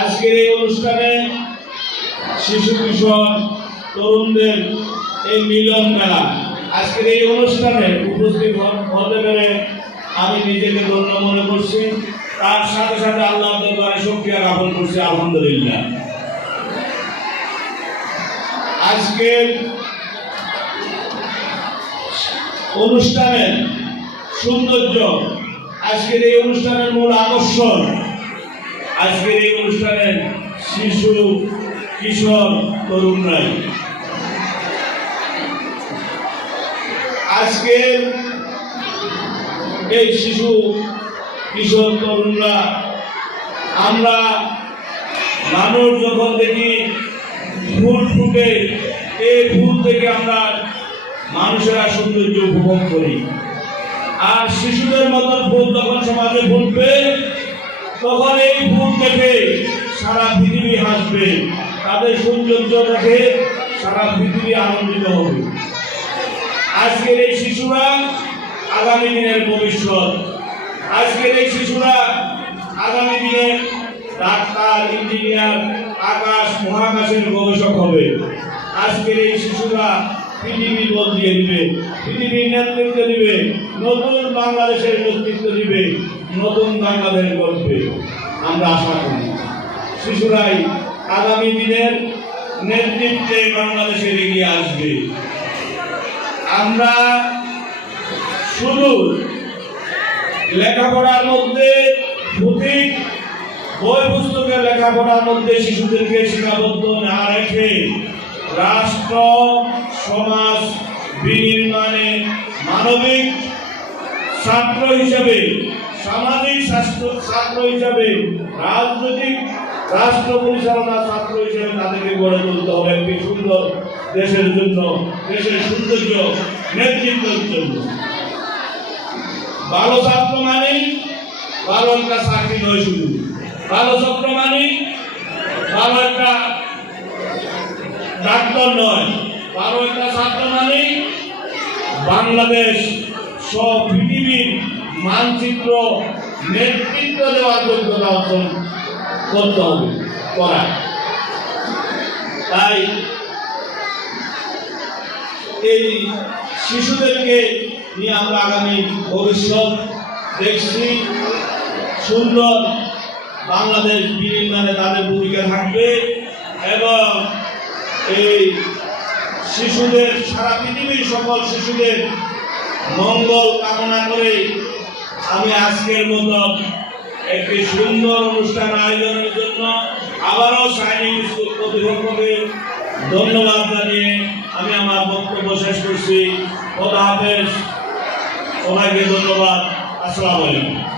আজকের এই অনুষ্ঠানে শিশু কিশোর তরুণদের এই মিলন মেলা, আজকের এই অনুষ্ঠানে উপস্থিত হতে পেরে আমি নিজেকে ধন্য মনে করছি। তার সাথে সাথে আল্লাহ দরবারে শক্রিয়া জ্ঞাপন করছি, আলহামদুলিল্লাহ। আজকের অনুষ্ঠানের সৌন্দর্য আজকের এই অনুষ্ঠানের মূল আকর্ষণ, আজকের এই অনুষ্ঠানের শিশু, কিশোর তরুণরাই আজকের এই শিশু, কিশোর তরুণরা আমরা মানুষ যখন দেখি ফুল ফুটে, এই ফুল থেকে আমরা মানুষেরা সৌন্দর্য উপভোগ করি। আর শিশুদের মতন ফুল যখন সমাজে ভুলবে তখন এই ফুল দেখে সারা পৃথিবী হাসবে। তাদের সৌন্দর্য দেখে সারা পৃথিবী আনন্দিত হবে। আজকের এই শিশুরা আগামী দিনের ভবিষ্যৎ। আজকের এই শিশুরা আগামী দিনে ডাক্তার, ইঞ্জিনিয়ার, আকাশ, মহাকাশের গবেষক হবে। আজকের এই শিশুরা পৃথিবী বদলিয়ে দিবে পৃথিবীর নেতৃত্ব দিবে নতুন বাংলাদেশের নেতৃত্ব দিবে নতুন বাংলাদেশ গড়বে। আমরা আশা করি। শিশুরাই আগামী দিনের নেতৃত্বে বাংলাদেশের এগিয়ে আসবে। আমরা শুধু লেখাপড়ার মধ্যে পুঁথি বই পুস্তকের লেখাপড়ার মধ্যে শিশুদেরকে শিক্ষাবদ্ধ না রেখে রাষ্ট্র সমাজ বিনির্মাণে মানবিক ছাত্র হিসেবে, সামাজিক ছাত্র ছাত্র হিসেবে, রাজনৈতিক রাষ্ট্র পরিচালনা ছাত্র হিসেবে তাদেরকে গড়ে তুলতে হবে একটি সুন্দর দেশের জন্য, দেশের সৌন্দর্য, নেতৃত্বের জন্য। ভালো ছাত্র মানে ভালো একটা চাকরি নয় শুধু। ভালো ছাত্র মানে ভালো একটা ডাক্তার নয়। একটা ছাত্র মানে বাংলাদেশ সব পৃথিবীর মানচিত্র নেতৃত্ব দেওয়ার যোগ্যতা অর্জন করতে হবে করা তাই এই শিশুদেরকে নিয়ে আমরা আগামী ভবিষ্যৎ দেখছি। সুন্দর বাংলাদেশ বিনির্মাণে তাদের ভূমিকা থাকবে এবং এই শিশুদের, সারা পৃথিবীর সকল শিশুদের মঙ্গল কামনা করে আমি আজকের মতো একটি সুন্দর অনুষ্ঠান আয়োজনের জন্য আবারও শাইনিং স্কুল কর্তৃপক্ষকে ধন্যবাদ জানিয়ে আমি আমার বক্তব্য শেষ করছি। খোদা হাফেজ। সবাইকে ধন্যবাদ। আসসালামু আলাইকুম।